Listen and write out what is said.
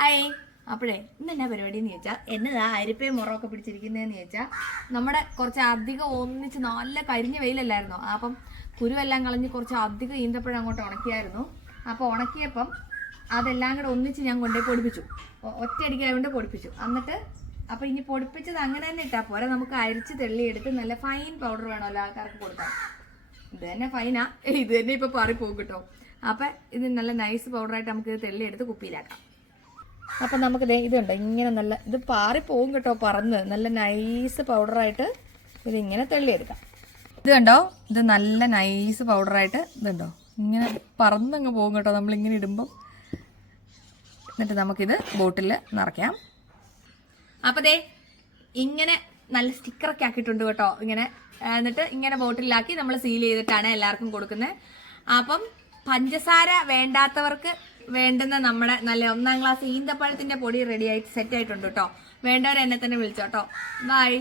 Hi. അപ്പോഴേ ഇന്നെന്നാ പരിപാടി എന്ന് ചോദിച്ചാൽ എന്നതാ അരിപ്പയും മുറമൊക്കെ പിടിച്ചിരിക്കുന്നതെന്ന് ചോദിച്ചാൽ നമ്മുടെ കുറച്ച് അധികം ഒന്നിച്ച് നല്ല കരിഞ്ഞ വെയിലല്ലായിരുന്നോ, അപ്പം കുരുവെല്ലാം കളഞ്ഞ് കുറച്ച് അധികം ഈന്തപ്പഴം അങ്ങോട്ട് ഉണക്കിയായിരുന്നു. അപ്പോൾ ഉണക്കിയപ്പം അതെല്ലാം കൂടെ ഒന്നിച്ച് ഞാൻ കൊണ്ടുപോയി പൊടിപ്പിച്ചു, ഒറ്റയടിക്കായതുകൊണ്ട് പൊടിപ്പിച്ചു. എന്നിട്ട് അപ്പോൾ ഇനി പൊടിപ്പിച്ചത് അങ്ങനെ തന്നെ ഇട്ടാൽ പോരാ, നമുക്ക് അരിച്ച് തെള്ളിയെടുത്ത് നല്ല ഫൈൻ പൗഡർ വേണമല്ലോ ആൾക്കാർക്ക് കൊടുക്കാൻ. ഇത് തന്നെ ഫൈനാ, ഇത് തന്നെ ഇപ്പോൾ പാറിപ്പോകും കേട്ടോ. അപ്പം ഇത് നല്ല നൈസ് പൗഡറായിട്ട് നമുക്ക് ഇത് തെള്ളിയെടുത്ത് കുപ്പിയിലാക്കാം. അപ്പം നമുക്ക് ഇതുണ്ട് ഇങ്ങനെ നല്ല ഇത് പാറിപ്പോകും കേട്ടോ, പറന്ന് നല്ല നൈസ് പൗഡറായിട്ട് ഇതിങ്ങനെ തെള്ളിയെടുക്കാം. ഇത് കണ്ടോ, ഇത് നല്ല നൈസ് പൗഡറായിട്ട് ഇതുണ്ടോ ഇങ്ങനെ പറന്നങ്ങ് പോകും കേട്ടോ നമ്മളിങ്ങനെ ഇടുമ്പം. എന്നിട്ട് നമുക്കിത് ബോട്ടിൽ നിറയ്ക്കാം. അപ്പം ഇങ്ങനെ നല്ല സ്റ്റിക്കറൊക്കെ ആക്കിയിട്ടുണ്ട് കേട്ടോ ഇങ്ങനെ. എന്നിട്ട് ഇങ്ങനെ ബോട്ടിലാക്കി നമ്മൾ സീൽ ചെയ്തിട്ടാണ് എല്ലാവർക്കും കൊടുക്കുന്നത്. അപ്പം പഞ്ചസാര വേണ്ടാത്തവർക്ക് വേണ്ടുന്ന നമ്മുടെ നല്ല 1ാം ക്ലാസ് ഈന്തപ്പഴത്തിന്റെ പൊടി റെഡി ആയിട്ട് സെറ്റ് ആയിട്ടുണ്ട് കേട്ടോ. വേണ്ടവർ എന്നെ തന്നെ വിളിച്ചോട്ടോ. ബൈ.